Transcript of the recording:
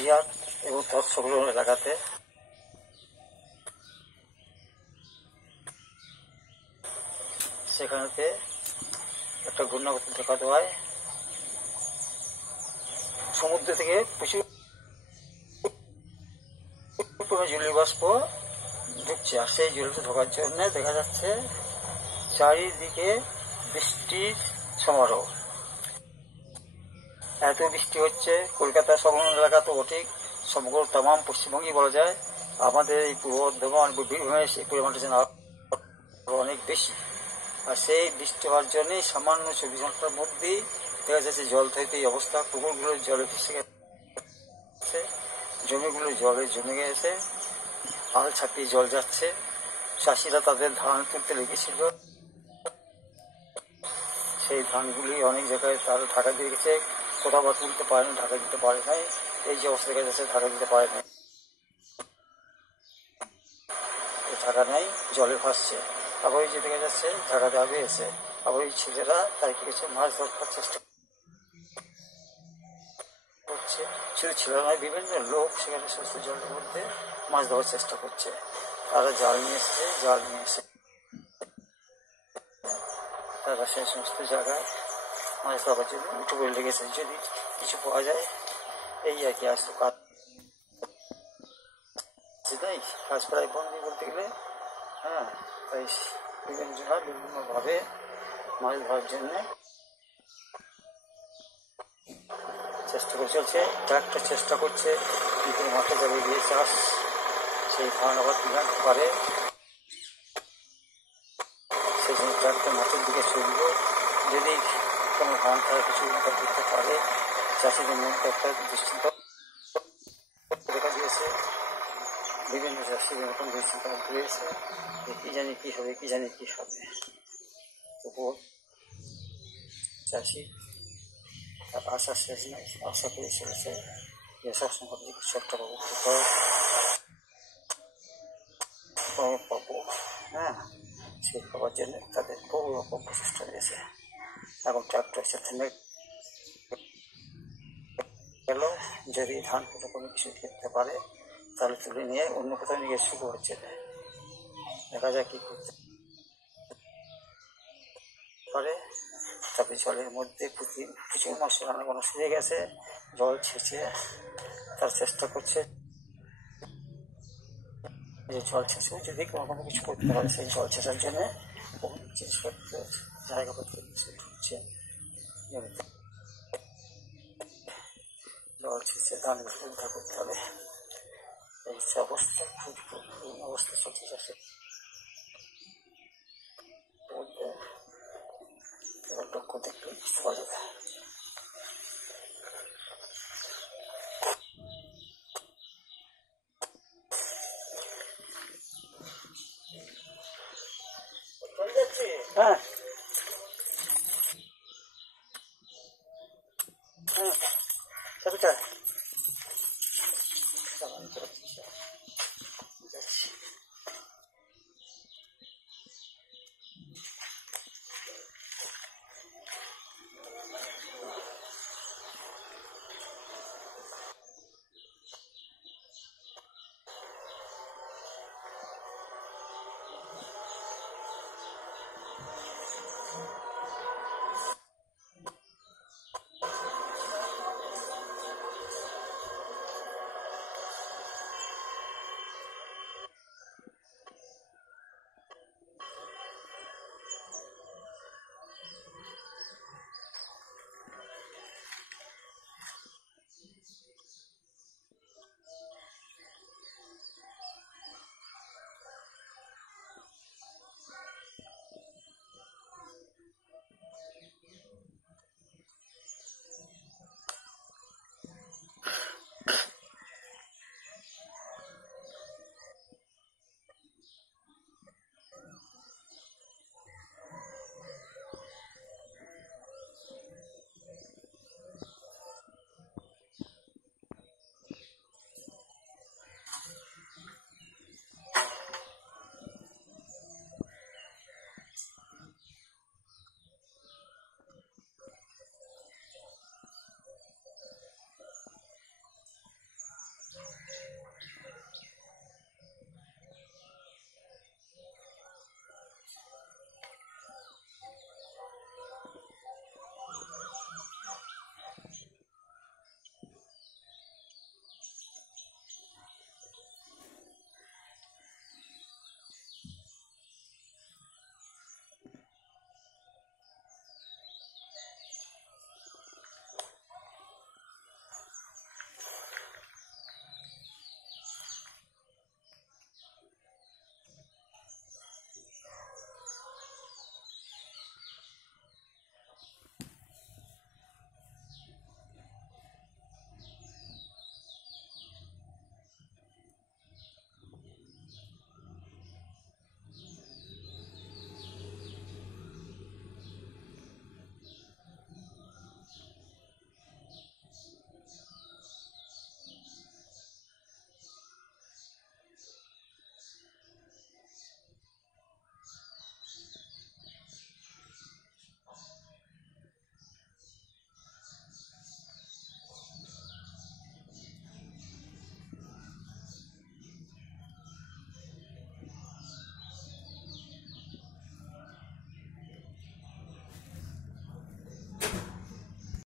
বিহার এবং তার সংলগ্ন এলাকাতে সেখানেতে একটা ঘূর্ণাবর্ত দেখা দেওয়ায় সমুদ্র থেকে প্রচুর জলীয় বাষ্প ঢুকছে। আর সেই জলটা ঢোকার জন্য দেখা যাচ্ছে চারিদিকে বৃষ্টির সমারোহ। এত বৃষ্টি হচ্ছে, কলকাতার সংলগ্ন এলাকা তো ঠিক সমগ্র তাম পশ্চিমবঙ্গই বলা যায়। আমাদের এই পূর্ব বর্ধমান বীরভূমে সেই পরিমাণটা যেন অনেক বেশি। আর সেই বৃষ্টি হওয়ার জন্যই সামান্য 24 ঘন্টার মধ্যেই দেখা যাচ্ছে জল থেকে এই অবস্থা। পুকুরগুলো জলে ভেসে গেছে, জমিগুলো জলে জমে গেছে, হাল ছাপিয়ে জল যাচ্ছে। চাষিরা তাদের ধান তুলতে লেগেছিল, সেই ধানগুলি অনেক জায়গায় তারা ঢাকা দিয়ে গেছে, কোথাও বা তুলতে পারে না, ঢাকা দিতে পারে নাই। এই যে অবস্থা দেখা যাচ্ছে, ঢাকা দিতে পারে না, ঢাকা নেই, জলে ভাসছে। আবার ওই যে দেখা যাচ্ছে ঢাকা যাবে এসে, আবার ওই ছেলেরা তাই কি করছে, মাছ ধরবার চেষ্টা করছে। শুধু ছেলেরা নয়, বিভিন্ন লোক সেখানে সমস্ত জলের মধ্যে মাছ ধরার চেষ্টা করছে। তারা জাল নিয়ে এসে তারা সেই সমস্ত জায়গায় মাছ ধরার জন্য উঠে পড়ে লেগেছে, যদি কিছু পাওয়া যায়। এই আর কি, আজ তো কাজ নেই, কাজ প্রায় বন্ধ বলতে গেলে। হ্যাঁ, তাই বিভিন্ন জায়গায় বিভিন্নভাবে মাছ ধরার জন্য চেষ্টা করে চলছে। ট্রাক্টর চেষ্টা করছে বিভিন্ন মাঠে যাবে গিয়ে চাষ, সেই ধান আবার তুলে পারে, সেই জন্য ট্রাক্টর মাঠের দিকে চলবে। যদি কোনো ধান তারা কিছু উন্নত করতে পারে, চাষিদের মধ্যে একটা দুশ্চিন্তা দেখা দিয়েছে। বিভিন্ন চাষিদের মতন দুশ্চিন্তা দিয়েছে যে কী জানি কী হবে, কী জানি কী হবে। তবুও চাষি তার আশা শেষ নাই, আশা করে চলেছে যে সবসময় কিছু একটা পাবো, পাবো। হ্যাঁ, সেই পাওয়ার জন্য তাদের বহু রকম প্রচেষ্টা রয়েছে। এখন ট্রাক্টর এসে থেমে গেল, যদি ধান কোথাও কোনো কিছু খেতে পারে তাহলে তুলে নিয়ে অন্য কোথাও নিয়ে শুরু হচ্ছে। দেখা যাক কী করতে পারে। তবে জলের মধ্যে প্রচুর মাছ রান্না শুয়ে গেছে, জল ছেঁচে তার চেষ্টা করছে যে জল ছেঁচে যদি কোনো কিছু করতে পারে। সেই জল ছেঁচার জন্য জিনিসপত্র জায়গাপত্র কিছু ঢুকছে, জল ছেঁচে ধানগুলো উদ্ধার করতে হবে। এই অবস্থা খুব অবস্থা চলছে চাষের মধ্যে। লক্ষ্য দেখতে বুঝতে পারা যাবে। হ্যাঁ হ্যাঁ,